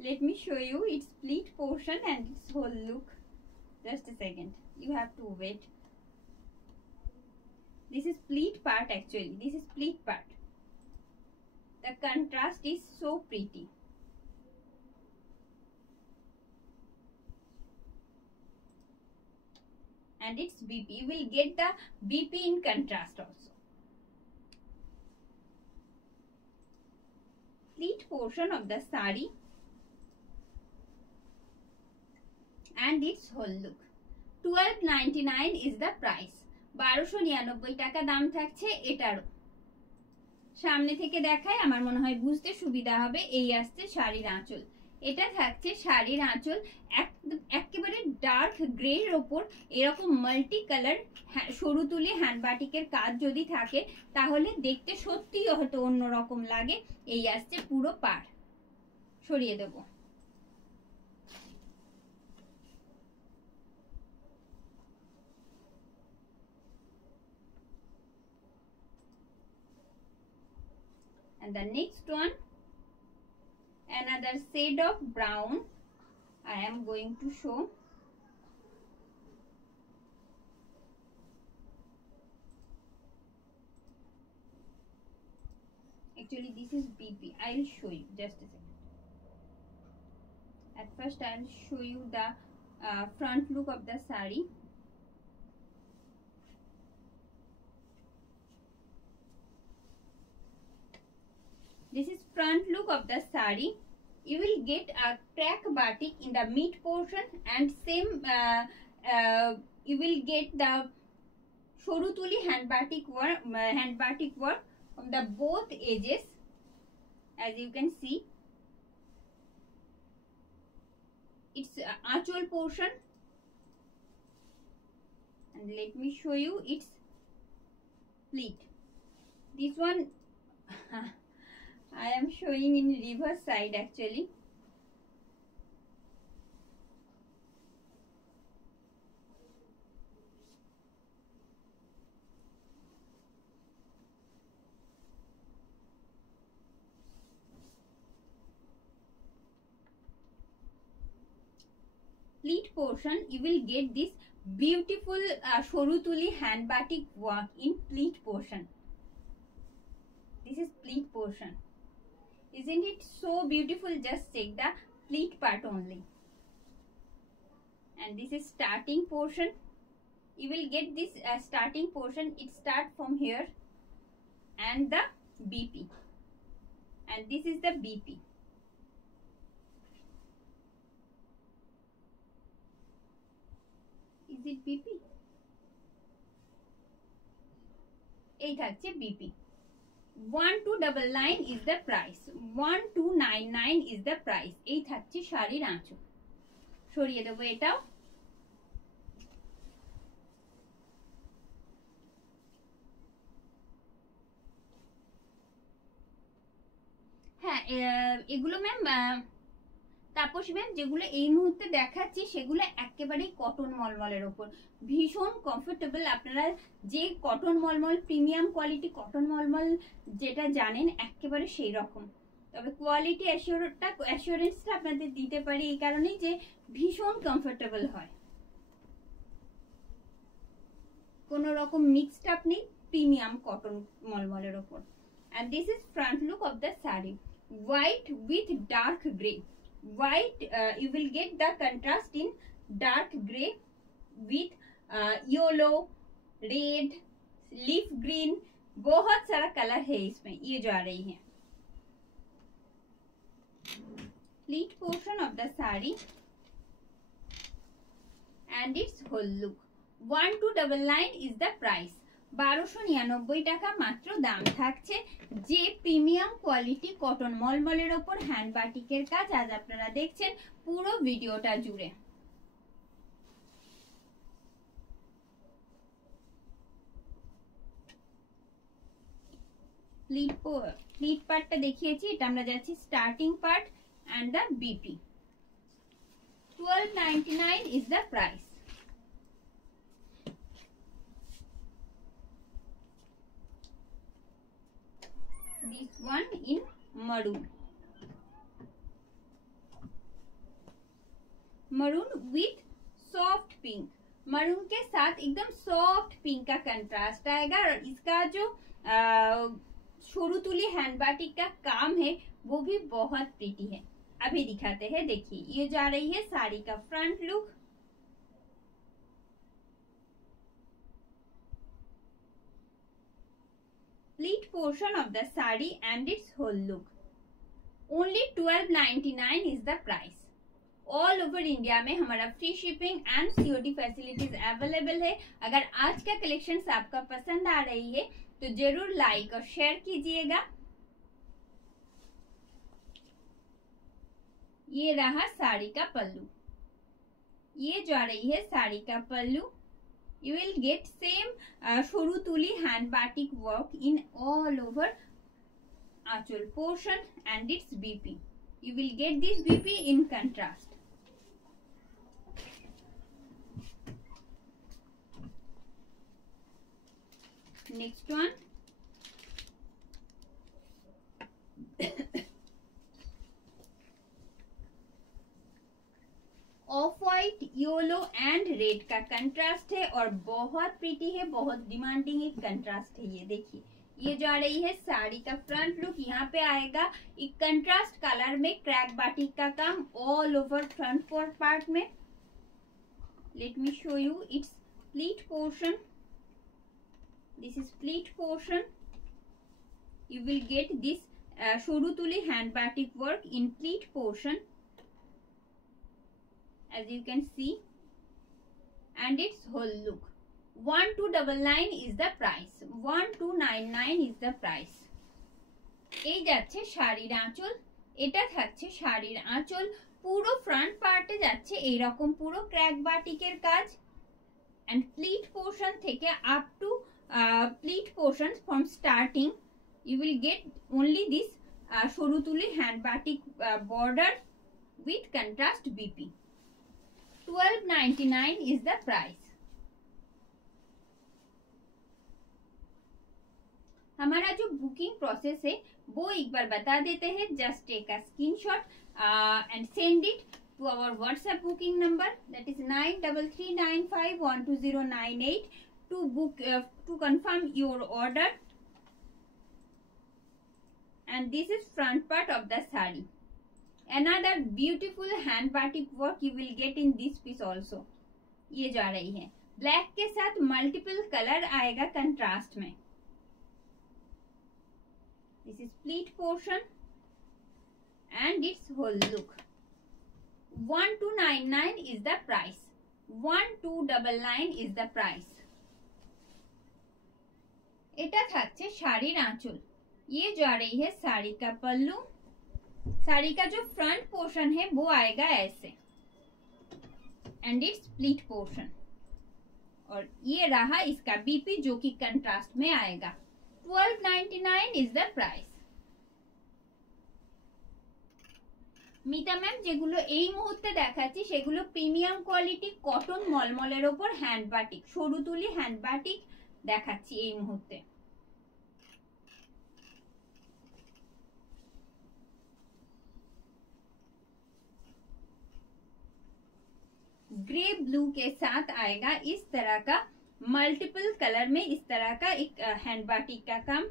Let me show you its split portion and its whole look. Just a second. You have to wait. This is pleat part actually. This is pleat part. The contrast is so pretty. And it's BP. You will get the BP in contrast also. Pleat portion of the sari and its whole look. 1299 is the price. 1299 টাকা দাম থাকছে এটারও। সামনে থেকে দেখাই, আমার মনে হয় বুঝতে সুবিধা হবে। এই আসছে শাড়ির আঁচল। এটা থাকছে শাড়ির আঁচল, একেবারে ডার্ক গ্রে এর উপর এরকম মাল্টি কালার সরু তুলি হ্যান্ড বাটিকের কাজ যদি থাকে তাহলে দেখতে সত্যিই হয়তো অন্যরকম লাগে। এই আসছে পুরো পাড়। সরিয়ে দেব। And the next one, another shade of brown I am going to show. Actually this is BP. I will show you just a second. At first I will show you the front look of the sari. This is front look of the sari. You will get a crack batik in the mid portion and same you will get the shoru tuli hand batik work on the both edges, as you can see. It's achol portion, and let me show you its pleat. This one I am showing in reverse side actually. Pleat portion, you will get this beautiful shoru tuli hand batik work in pleat portion. This is pleat portion. Isn't it so beautiful? Just check the pleat part only. And this is starting portion. You will get this starting portion. It starts from here and the BP. And this is the BP. Is it BP? এই থাকছে BP. 1299 is the price. 1299 is the price. এই থাকছে শাড়ির আঁচল। সরিয়ে দেবো এটাও। হ্যাঁ, এগুলো ম্যাম তাপসী ম্যাম যেগুলো এই মুহূর্তে দেখাচ্ছি সেগুলো একেবারেই কটন মলমলের ওপর, ভীষণ কমফোর্টেবল। আপনারা যে কটন মলমল প্রিমিয়াম কোয়ালিটি কটন মলমল যেটা জানেন একেবারে সেই রকম। তবে কোয়ালিটি অ্যাসিওরেন্সটা আপনাদের দিতে পারি এই কারণেই যে ভীষণ কমফোর্টেবল হয়, কোনো রকম মিক্সড আপ নেই, প্রিমিয়াম কটন মলমলের ওপর। And this is front look of the sari, white with dark grey. White you will get the contrast in dark gray with yellow, red, leaf green, बहुत सारा कलर है इसमें, ये जो आ रही है। Pleat portion of the sari and its whole look. 1299 is the price. 1299 টাকা মাত্র দাম থাকছে। যে প্রিমিয়াম কোয়ালিটি কটন মলমলের ওপর হ্যান্ড বাটিকের কাজ আজ আপনারা দেখছেন পুরো ভিডিওটা জুড়ে। প্লিট পার্টটা দেখিয়েছি, এটা আমরা যাচ্ছি starting part and the BP. 1299 is the price. This one in maroon with soft pink, maroon के साथ एकदम सॉफ्ट पिंक का कंट्रास्ट आएगा। और इसका जो शुरू तुली हैंड बाटिक का काम है वो भी बहुत प्रीटी है। अभी दिखाते हैं, देखिए ये जा रही है साड़ी का front look. Pleat portion of the saree and its whole look. Only 1299 is the price. All over India में हमारा free shipping and COD facilities available है। अगर आज का कलेक्शन आपका पसंद आ रही है तो जरूर लाइक और शेयर कीजिएगा। ये रहा साड़ी का पल्लू, ये जा रही है साड़ी का पल्लू। You will get same shoru tuli hand batik work in all over achol portion and its BP. You will get this BP in contrast. Next one. Of white, yellow and red का contrast है और बहुत pretty है, बहुत demanding एक contrast है। ये देखिए, ये जा रही है साड़ी का फ्रंट लुक। यहाँ पे आएगा एक कंट्रास्ट कलर में क्रैक बाटिक का काम ऑल ओवर फ्रंट पार्ट में। Late me show you it's pleat portion. This is pleat portion. You will get this shoru tuli hand batik work in pleat portion, as you can see, and its whole look. 1299 is the price. 1299 is the price. এই যাচ্ছে শাড়ির আঁচল, এটা থাকছে শাড়ির আঁচল। পুরো front পার্টে যাচ্ছে এইরকম পুরো ক্র্যাক বাটিকের কাজ। and pleat portion থেকে up to pleat portion from starting you will get only this shoru tuli hand batik border with contrast BP. 1299 is the price. हमारा जो बुकिंग प्रोसेस है वो एक बार बता देते हैं। Just take a screenshot and send it to our WhatsApp booking number, that is 9335120998 to book to confirm your order. And this is front part of the saree. Another beautiful hand batik work you will get in this piece also. ये जा रही है black के साथ multiple colour आएगा contrast में। This is pleat portion and its whole look. 1299 is the price. 1299 is the price. এটা থাকছে শাড়ির আঁচল। ये जा रही है साड़ी का पल्लू। साड़ी का जो फ्रंट पोर्शन है वो आएगा ऐसे एंड इट्स प्लीट पोर्शन, और ये रहा इसका बीपी जो कि कंट्रास्ट में आएगा। 1299 is the price. Mita ma'am যেগুলো এই মুহূর্তে দেখাচ্ছি সেগুলো প্রিমিয়াম কোয়ালিটি কটন মলমলের ওপর হ্যান্ড বাটিক, সরু তুলি হ্যান্ড বাটিক দেখাচ্ছি এই মুহূর্তে। ग्रे ब्लू के साथ आएगा इस तरह का मल्टीपल कलर में इस तरह का एक हैंड बाटिक का काम।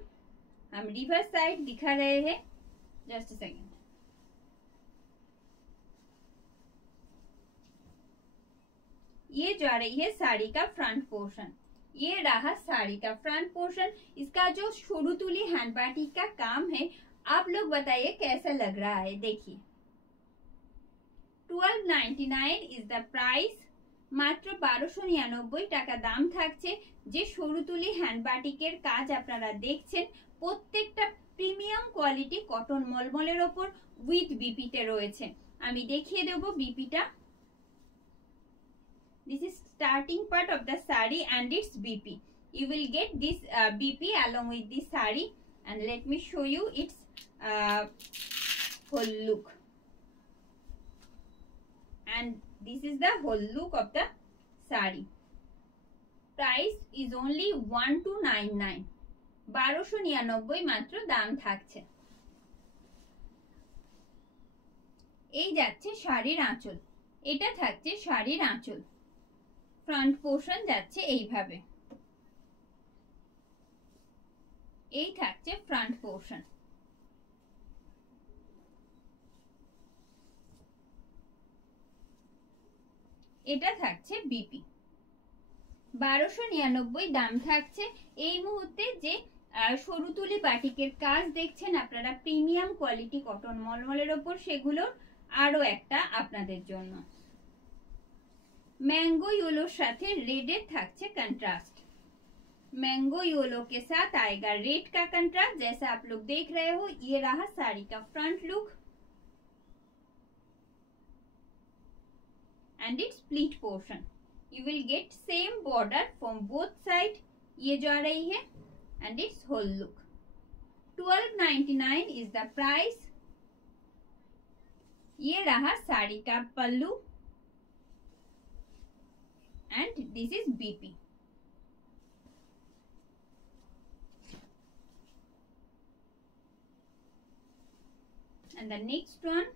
हम रिवर्स साइड दिखा रहे हैं, जस्ट अ सेकेंड। ये जा रही है साड़ी का फ्रंट पोर्शन, ये रहा साड़ी का फ्रंट पोर्शन। इसका जो शुरू तुली हैंड बाटिक का काम है आप लोग बताइए कैसा लग रहा है। देखिए 1299 ইজ দ্য প্রাইস। মাত্র 1299 টাকা দাম থাকছে। যে সরু তুলি হ্যান্ড বাটিকের কাজ আপনারা দেখছেন প্রত্যেকটা প্রিমিয়াম কোয়ালিটি কটন মলমলের ওপর উইথ বিপিতে রয়েছে। আমি দেখিয়ে দেব বিপিটা। This is starting part of the sari and its BP. You will get this BP along with this saree, and let me show you its whole look. And this is the whole look of the saree. Price is only 1299. 1299 মাত্র দাম থাকছে। এই যাচ্ছে শাড়ির আঁচল, এটা থাকছে শাড়ির আঁচল। ফ্রন্ট পোর্শন যাচ্ছে এইভাবে, এই থাকছে ফ্রন্ট পোর্শন। এটা থাকছে বিপি, 1299 দাম থাকছে। এই মুহূর্তে যে সরু তুলি বাটিকের কাজ দেখছেন আপনারা প্রিমিয়াম কোয়ালিটি কটন মলমলের ওপর, সেগুলোর আরো একটা আপনাদের জন্য। मैंगो येलो साथे रेड থাকছে कंट्रास्ट, मैंगो येलो के साथ आएगा रेड का कंट्रास्ट। जैसा आप लोग देख रहे हो, ये रहा साड़ी का front look and it's pleat portion. You will get same border from both side, ये जो आ रही है, and it's whole look. 1299 is the price. ये रहा साड़ी का पल्लू and this is BP. And the next one,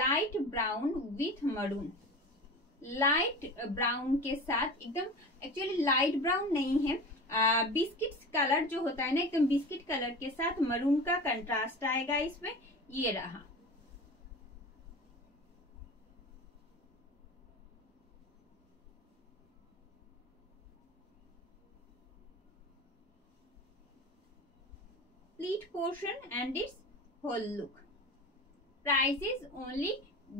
light brown with maroon। Light brown के साथ एकदम, एक्चुअली लाइट ब्राउन नहीं है, बिस्किट कलर जो होता है ना, एकदम बिस्किट कलर के साथ मरून का कंट्रास्ट आएगा इसमें। ये रहा, pleat portion and its whole look। Price is only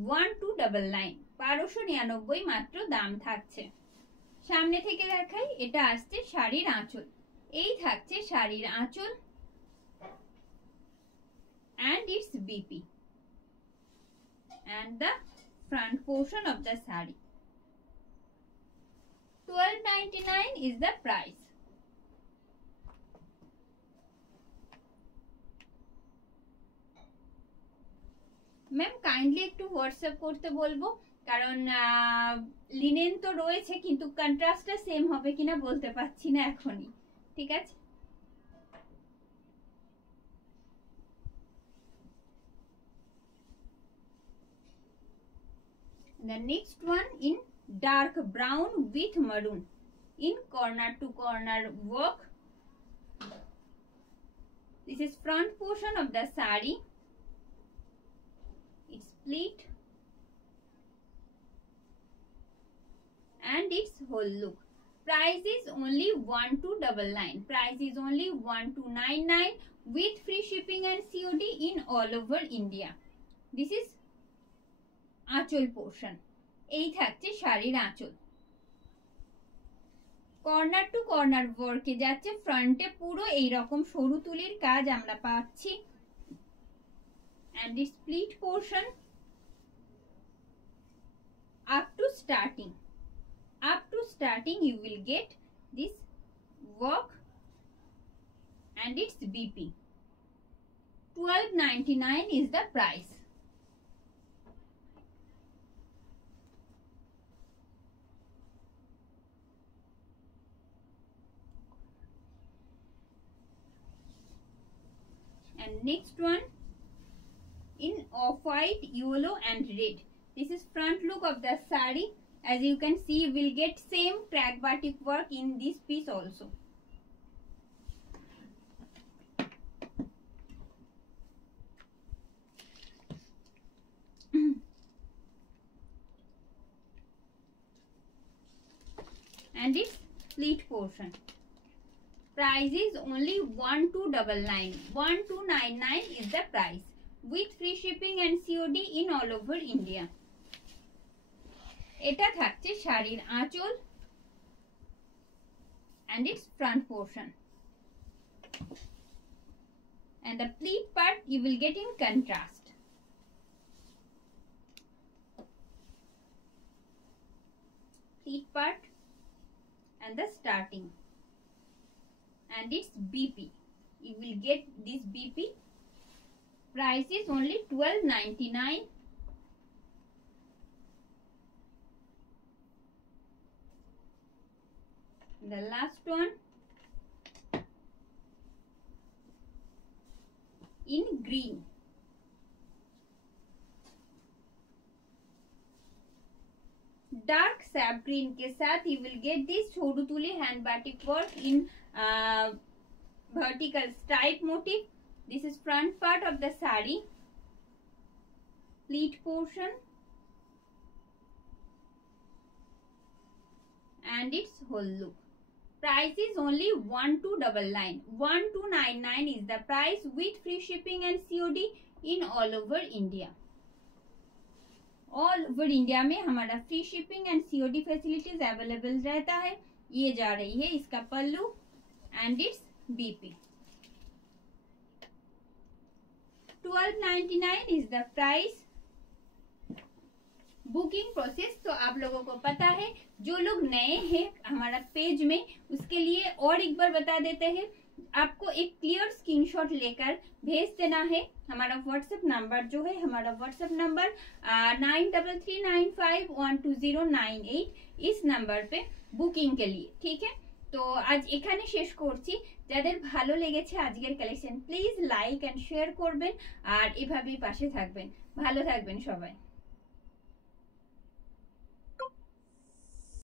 1299, 1299 মাত্র দাম থাকছে। সামনে থেকে দেখাই, এটা আসছে শাড়ির আঁচল, এই থাকছে শাড়ির আঁচল and its BP and the front portion of the saree। 1299 is the price। Ma'am kindly একটু হোয়াটসঅ্যাপ করতে বলবো, কারণ লিনেন তো রয়েছে কিন্তু কন্ট্রাস্টটা সেম হবে কিনা বলতে পারছি না এখনই। ঠিক আছে, the next one in dark brown with maroon in corner to corner work। This is front portion of the saree, its pleat and its whole look। Price is only 1299, price is only 1299 with free shipping and COD in all over India। This is আঁচল portion, এই থাকছে শাড়ির আঁচল। Corner to corner ওয়ার্কে যাচ্ছে, ফ্রন্টে পুরো এই রকম সরু তুলির কাজ আমরা পাচ্ছি and its pleat portion up to starting you will get this work and its BP। 1299 is the price। And next one in off-white, yellow and red। This is front look of the saree। As you can see, you will get same track batik work in this piece also। And its pleat portion। Price is only 1299, 1299 is the price with free shipping and COD in all over India। এটা থাকছে শাড়ির আঁচল and its front portion, and the pleat part you will get in contrast। Pleat part and the starting and its BP, you will get this BP। Price is only 1299। The last one in green। Dark SAP green के साथ you will get this छोड़ू तुली hand batik work in vertical stripe motif. This is front part of the sari, pleat portion, and its whole look. Price is only 1299. 1299 is the price with free shipping and COD in all over India. All over India में हमारा free shipping and COD facilities available रहता है। ये जा रही है इसका pallu and it's BP। 1299 is the price. Booking process तो आप लोगों को पता है, जो लोग नए हैं हमारा पेज में उसके लिए और एक बार बता देते हैं। आपको एक क्लियर स्क्रीनशॉट लेकर भेज देना है। हमारा व्हाट्सएप नंबर जो है, हमारा व्हाट्सएप नंबर 9339512098, इस नंबर पे बुकिंग के लिए, ठीक है। তো আজ এখানে শেষ করছি। যাদের ভালো লেগেছে আজকের collection please like and share করবেন আর এভাবেই পাশে থাকবেন। ভালো থাকবেন সবাই।